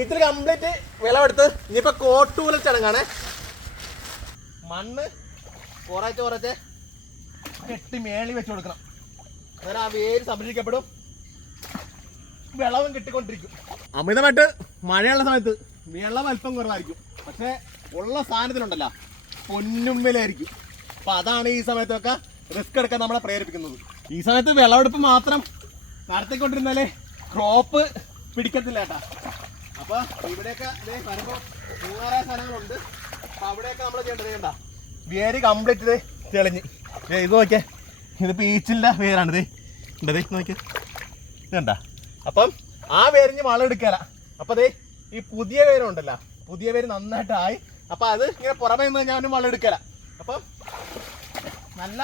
ഇതിൽ കംപ്ലീറ്റ് വിളവെടുത്ത് ഇനിയിപ്പോ കോട്ടൂല ചടങ്ങാണ്. മണ്ണ് കുറച്ച് കെട്ടി മേളി വെച്ച് കൊടുക്കണം. അങ്ങനെ ആ വേര് സംരക്ഷിക്കപ്പെടും, വിളവും കിട്ടിക്കൊണ്ടിരിക്കും. അമിതമായിട്ട് മഴയുള്ള സമയത്ത് വെള്ളം അല്പം കുറവായിരിക്കും, പക്ഷെ ഉള്ള സാധനത്തിലുണ്ടല്ലോ പൊന്നും വിലയായിരിക്കും. അപ്പൊ അതാണ് ഈ സമയത്തൊക്കെ റിസ്ക് എടുക്കാൻ നമ്മളെ പ്രേരിപ്പിക്കുന്നത്. ഈ സമയത്ത് വിളവെടുപ്പ് മാത്രം നടത്തിക്കൊണ്ടിരുന്നാലേ ക്രോപ്പ് പിടിക്കത്തില്ല കേട്ടാ. അപ്പൊ ഇവിടെയൊക്കെ വരുമ്പോൾ മൂന്നാറായ സ്ഥലങ്ങളുണ്ട്. അപ്പൊ അവിടെയൊക്കെ നമ്മൾ ചെയ്യേണ്ടത് ചെയ്യണ്ട, വേര് കംപ്ലീറ്റ് ഇത് തെളിഞ്ഞ് ഇത് നോക്കിയേ, ഇത് പീച്ചിൻ്റെ വേരാണിത് ഉണ്ടത് നോക്കിയേ, ഇതുണ്ട. അപ്പം ആ വേരിഞ്ഞ് വളം എടുക്കല. അപ്പൊ അതേ ഈ പുതിയ വേരുണ്ടല്ലോ, പുതിയ വേര് നന്നായിട്ടായി. അപ്പൊ അത് ഇങ്ങനെ പുറമേ നിന്ന് ഞാൻ വളം എടുക്കല. അപ്പം നല്ല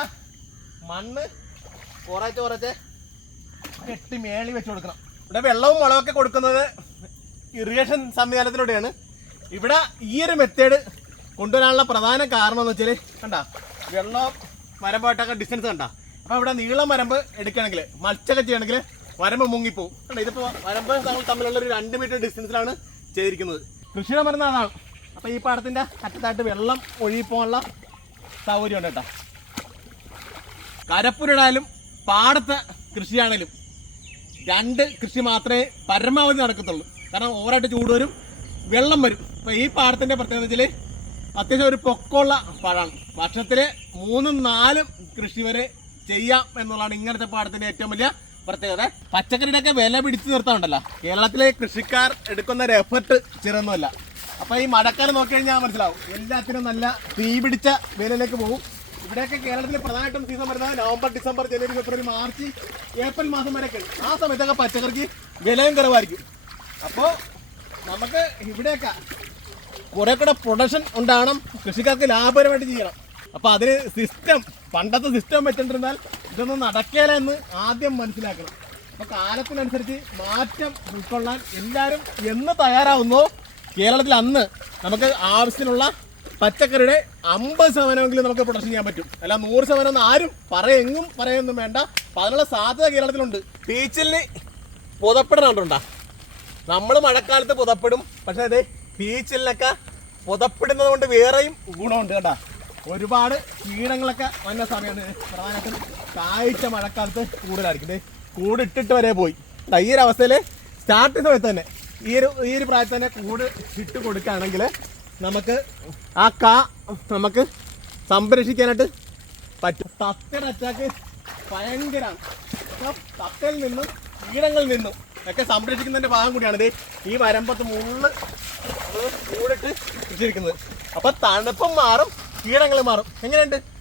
മണ്ണ് കുറച്ച് കെട്ടി മേളി വെച്ച് കൊടുക്കണം. ഇവിടെ വെള്ളവും വളമൊക്കെ കൊടുക്കുന്നത് ഇറിഗേഷൻ സംവിധാനത്തിലൂടെയാണ്. ഇവിടെ ഈ ഒരു മെത്തേഡ് കൊണ്ടുവരാനുള്ള പ്രധാന കാരണം എന്ന് വെച്ചാൽ കണ്ട വെള്ളം വരമ്പായിട്ടൊക്കെ ഡിസ്റ്റൻസ് കണ്ട. അപ്പോൾ ഇവിടെ നീളം വരമ്പ് എടുക്കുകയാണെങ്കിൽ മത്സ്യമൊക്കെ ചെയ്യണമെങ്കിൽ വരമ്പ് മുങ്ങിപ്പോവും. കണ്ട ഇതിപ്പോൾ വരമ്പ് തമ്മിലുള്ള ഒരു 2 മീറ്റർ ഡിസ്റ്റൻസിലാണ് ചെയ്തിരിക്കുന്നത്. കൃഷിയുടെ മരുന്ന് അതാണ്. അപ്പോൾ ഈ പാടത്തിൻ്റെ അറ്റത്തായിട്ട് വെള്ളം ഒഴുകിപ്പോകാനുള്ള സൗകര്യം ഉണ്ട് കേട്ടോ. കരപ്പുരടാലും പാടത്തെ കൃഷിയാണെങ്കിലും 2 കൃഷി മാത്രമേ പരമാവധി നടക്കത്തുള്ളൂ. കാരണം ഓവറായിട്ട് ചൂട് വരും, വെള്ളം വരും. അപ്പോൾ ഈ പാടത്തിൻ്റെ പ്രത്യേകത വെച്ചാൽ അത്യാവശ്യം ഒരു പൊക്കമുള്ള പാടാണ്. വർഷത്തിൽ 3-4 കൃഷി വരെ ചെയ്യാം എന്നുള്ളതാണ് ഇങ്ങനത്തെ പാടത്തിൻ്റെ ഏറ്റവും വലിയ പ്രത്യേകത. പച്ചക്കറിയുടെയൊക്കെ വില പിടിച്ചു നിർത്താറുണ്ടല്ലോ, കേരളത്തിലെ കൃഷിക്കാർ എടുക്കുന്ന ഒരു എഫർട്ട് ചെറുതൊന്നുമല്ല. അപ്പോൾ ഈ മഴക്കാലം നോക്കി കഴിഞ്ഞാൽ മനസ്സിലാവും, എല്ലാത്തിനും നല്ല തീ പിടിച്ച വിലയിലേക്ക് പോകും. ഇവിടെയൊക്കെ കേരളത്തിൽ പ്രധാനമായിട്ടും സീസൺ വരുന്നത് നവംബർ, ഡിസംബർ, ജനുവരി, ഫെബ്രുവരി, മാർച്ച്, ഏപ്രിൽ മാസം വരെയൊക്കെയാണ്. ആ സമയത്തൊക്കെ പച്ചക്കറിക്ക് വിലയും കുറവായിരിക്കും. അപ്പോൾ നമുക്ക് ഇവിടെയൊക്കെ കുറെ കൂടെ പ്രൊഡക്ഷൻ ഉണ്ടാകണം, കൃഷിക്കാർക്ക് ലാഭകരമായിട്ട് ചെയ്യണം. അപ്പോൾ അതിന് സിസ്റ്റം, പണ്ടത്തെ സിസ്റ്റം വെച്ചിട്ടിരുന്നാൽ ഇതൊന്നും നടക്കില്ല എന്ന് ആദ്യം മനസ്സിലാക്കണം. അപ്പോൾ കാലത്തിനനുസരിച്ച് മാറ്റം ഉൾക്കൊള്ളാൻ എല്ലാവരും എന്ന് തയ്യാറാവുന്നോ കേരളത്തിൽ അന്ന് നമുക്ക് ആവശ്യത്തിനുള്ള പച്ചക്കറിയുടെ 50% നമുക്ക് പ്രൊഡക്ഷൻ ചെയ്യാൻ പറ്റും. അല്ല 100% ആരും എങ്ങും പറയൊന്നും വേണ്ട. അപ്പം അതിനുള്ള സാധ്യത കേരളത്തിലുണ്ട്. പീച്ചിലിന് പുതപ്പിടണുണ്ടാ, നമ്മൾ മഴക്കാലത്ത് പുതപ്പിടും, പക്ഷേ അതെ പീച്ചിലിനൊക്കെ പുതപ്പിടുന്നത് കൊണ്ട് വേറെയും ഗുണമുണ്ട് കേട്ടോ. ഒരുപാട് കീടങ്ങളൊക്കെ വന്ന സമയമാണ്, പ്രധാനമായിട്ടും കാഴ്ച മഴക്കാലത്ത് കൂടുതലായിരിക്കും. കൂടിട്ടിട്ട് വരെ പോയി. ഈ ഒരു അവസ്ഥയിൽ സ്റ്റാർട്ടിങ് സമയത്ത് തന്നെ ഈ ഒരു പ്രായത്തിൽ തന്നെ കൂട് ഇട്ട് കൊടുക്കുകയാണെങ്കിൽ നമുക്ക് ആ നമുക്ക് സംരക്ഷിക്കാനായിട്ട് പറ്റും. തത്തയുടെ അറ്റാക്ക് ഭയങ്കരമാണ്. അപ്പം തത്തയിൽ നിന്നും കീടങ്ങളിൽ നിന്നും ഒക്കെ സംരക്ഷിക്കുന്നതിൻ്റെ ഭാഗം കൂടിയാണിത് ഈ വരമ്പത്ത് കൂടിട്ട് ഇട്ടിരിക്കുന്നത്. അപ്പം തണുപ്പും മാറും, കീടങ്ങൾ മാറും. എങ്ങനെയുണ്ട്?